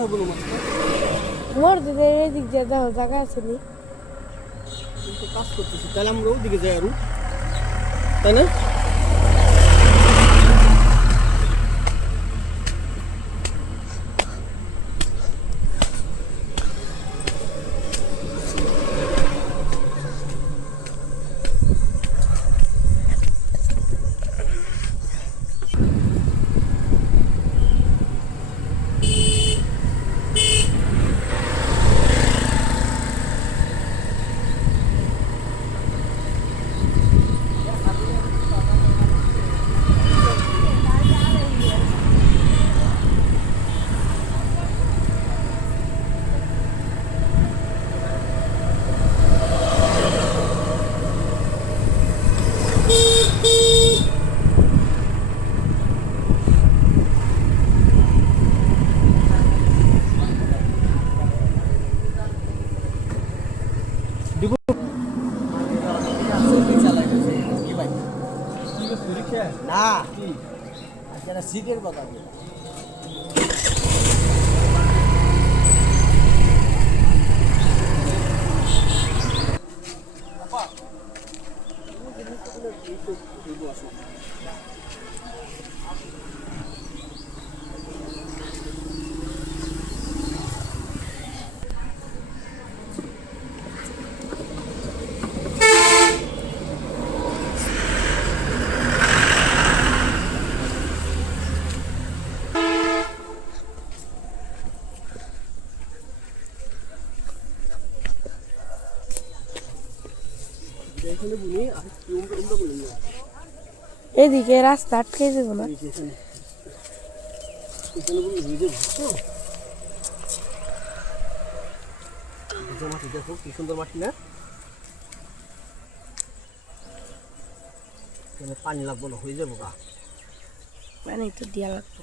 কোথায় বলো মাছটা? মোর দিকে এদিক দিয়ে দেখো জায়গা আছে নি? কিন্তু কাজ করতেছি, তাহলে আমরা ওদিকে যাই আরো, তাই না? না আজকে সিটের কথা বলি। এখানে বলি আর কি উমরা বলি না, এদিকে রাস্তা আটকে যাবো না? এখানে এখানে বলি হয়ে যাবে। মাটি দেখো কি সুন্দর মাটি না, পানি লাগবো না, হয়ে যাবো গা। পানি তো দিয়া লাগবো।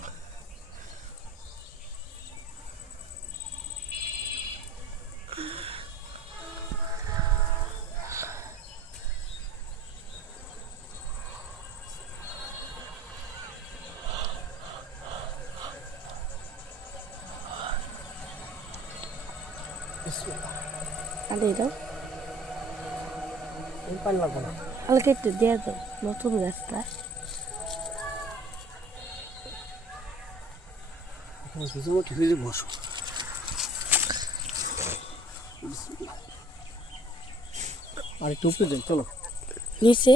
পানি দাও, পানি লাগবো না, হালকা একটু দিয়ে দাও। নতুন রাস্তা কিছু মাটি হয়ে যাবো। বসো আর একটু উপরে যাই, চলো নিচে।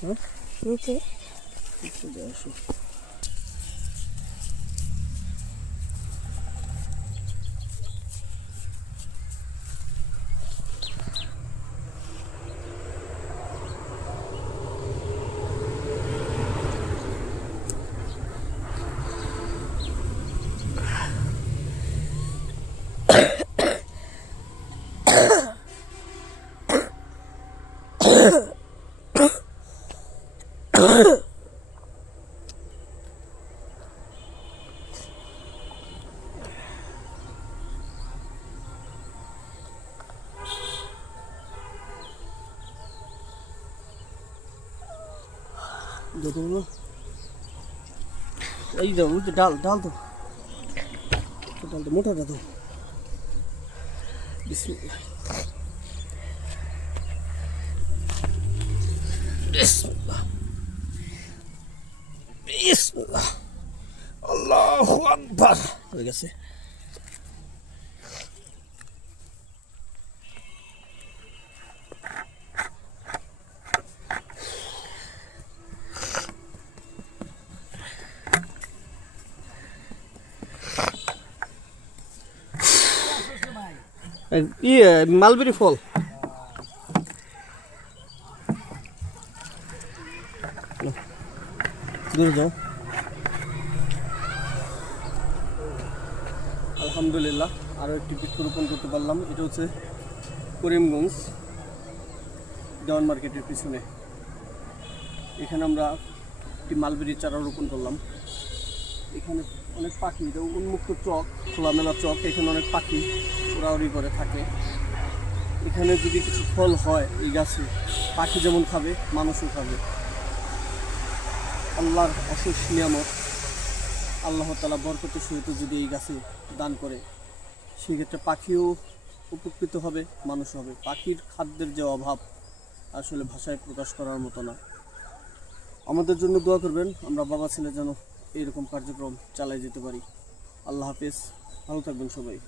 হ্যাঁ নিচে আসো। যতগুলো এই দাও, ডাল ডাল তো, ডাল তো মোটাটা দাও। বিসমিল্লাহ বিসমিল্লাহ বিসমিল্লাহ, আল্লাহু আকবার। হয়ে গেছে। মালবেরি ফল দূরে যাও। আলহামদুলিল্লাহ আরও একটি বৃক্ষরোপণ করতে পারলাম। এটা হচ্ছে করিমগঞ্জ দেওয়ান মার্কেটের পিছনে। এখানে আমরা একটি মালবেরির চারা রোপণ করলাম। এখানে অনেক পাখি, এটা উন্মুক্ত চক, খোলামেলা চক, এখানে অনেক পাখি উড়াউড়ি করে থাকে। এখানে যদি কিছু ফল হয় এই গাছে, পাখি যেমন খাবে মানুষও খাবে। আল্লাহর অশেষ নিয়ামত। আল্লাহ তাআলা বরকতের সহিত যদি এই গাছে দান করে, সেক্ষেত্রে পাখিও উপকৃত হবে, মানুষ হবে। পাখির খাদ্যের যে অভাব আসলে ভাষায় প্রকাশ করার মতো না। আমাদের জন্য দোয়া করবেন, আমরা বাবা ছেলে যেন এইরকম কার্যক্রম চালিয়ে যেতে পারি। আল্লাহ হাফেজ, ভালো থাকবেন সবাই।